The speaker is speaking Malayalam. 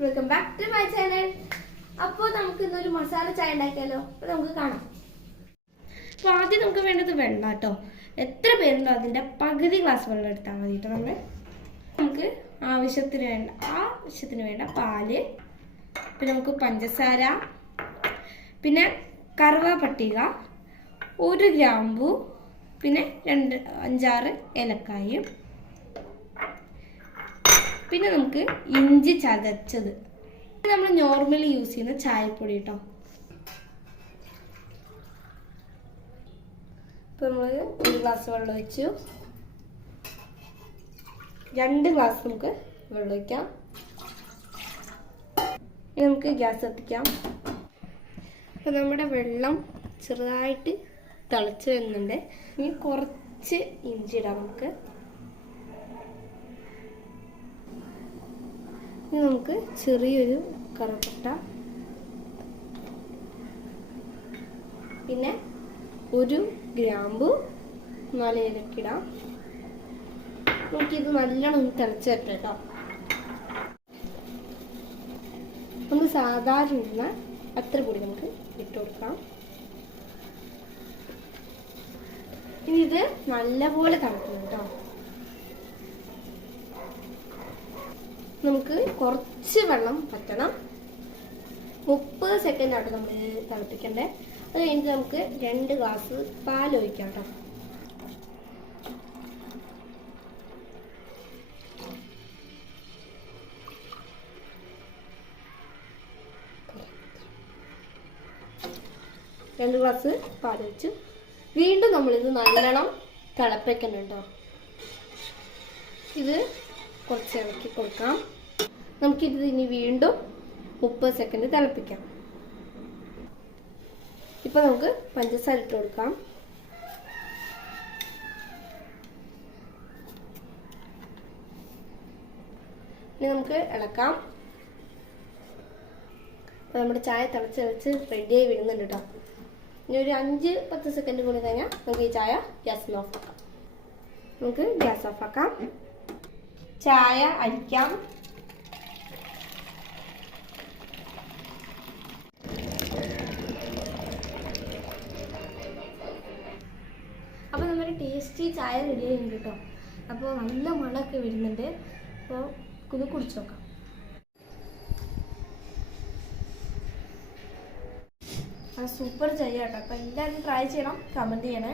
Welcome back to my channel അപ്പോൾ നമുക്ക് ഇന്നൊരു മസാല ചായ ഉണ്ടാക്കിയാലോ? അപ്പോൾ നമുക്ക് കാണാം. അപ്പോൾ ആദ്യം നമുക്ക് വേണ്ടത് വെള്ളം കേട്ടോ എത്ര പേരുണ്ടോ അതിന്റെ പകുതി ഗ്ലാസ് വെള്ളം എടുത്താൽ മതി കേട്ടോ നമ്മൾ നമുക്ക് ആവശ്യത്തിന് വേണ്ട ആവശ്യത്തിന് വേണ്ട പാൽ പിന്നെ നമുക്ക് പഞ്ചസാര പിന്നെ കറുവാപ്പട്ടിക ഒരു ഗ്രാമ്പു പിന്നെ രണ്ട് അഞ്ചാറ് ഏലക്കായും പിന്നെ നമുക്ക് ഇഞ്ചി ചതച്ചത്. നമ്മൾ നോർമലി യൂസ് ചെയ്യുന്ന ചായപ്പൊടി കേട്ടോ ഇപ്പൊ നമ്മൾ ഒരു ഗ്ലാസ് വെള്ളം ഒഴിച്ചു. രണ്ട് ഗ്ലാസ് നമുക്ക് വെള്ളം ഇനി നമുക്ക് ഗ്യാസ് കത്തിക്കാം. അപ്പം നമ്മുടെ വെള്ളം ചെറുതായിട്ട് തിളച്ച് വരുന്നുണ്ട്. ഇനി കുറച്ച് ഇഞ്ചി ഇടാം നമുക്ക്. ഇനി നമുക്ക് ചെറിയൊരു കറുപ്പട്ട പിന്നെ ഒരു ഗ്രാമ്പു നാല് ഏലക്കിടാം. നമുക്കിത് നല്ലോണം ഒന്ന് തിളച്ച് വരട്ടെ കേട്ടോ സാധാരണ അത്ര കൂടി നമുക്ക് ഇട്ട് കൊടുക്കാം. ഇനി ഇത് നല്ലപോലെ തിളക്കണം കേട്ടോ. നമുക്ക് കുറച്ച് വെള്ളം പറ്റണം. മുപ്പത് സെക്കൻഡ് ആട്ടോ നമ്മൾ തിളപ്പിക്കണ്ടേ. അത് കഴിഞ്ഞിട്ട് നമുക്ക് രണ്ട് ഗ്ലാസ് പാൽ ഒഴിക്കാം കേട്ടോ രണ്ട് ഗ്ലാസ് പാൽ ഒഴിച്ചു വീണ്ടും നമ്മളിത് നല്ലോണം തിളപ്പിക്കണം കേട്ടോ ഇത് കുറച്ച് ഇളക്കി കൊടുക്കാം. നമുക്കിത് ഇനി വീണ്ടും മുപ്പത് സെക്കൻഡ് തിളപ്പിക്കാം. ഇപ്പൊ നമുക്ക് പഞ്ചസാര ഇട്ട് കൊടുക്കാം. ഇനി നമുക്ക് ഇളക്കാം. അപ്പൊ നമ്മുടെ ചായ തിളച്ച് തിളച്ച് റെഡിയായി വരുന്നുണ്ട് കേട്ടോ ഇനി ഒരു അഞ്ച് പത്ത് സെക്കൻഡ് കൂടി കഴിഞ്ഞാൽ നമുക്ക് ഈ ചായ ഗ്യാസ് ഓഫ് ആക്കാം. നമുക്ക് ഗ്യാസ് ഓഫ് ആക്കാം. ചായ അരിക്കാം. അപ്പോൾ നമ്മുടെ ടേസ്റ്റി ചായ റെഡി കേട്ടോ അപ്പോൾ നല്ല മണമൊക്കെ വരുന്നുണ്ട്. അപ്പോൾ ഇത് കുടിച്ചു നോക്കാം. സൂപ്പർ ചായ കേട്ടോ. അപ്പോൾ എല്ലാവരും ട്രൈ ചെയ്യണം. കമന്റ് ചെയ്യണേ.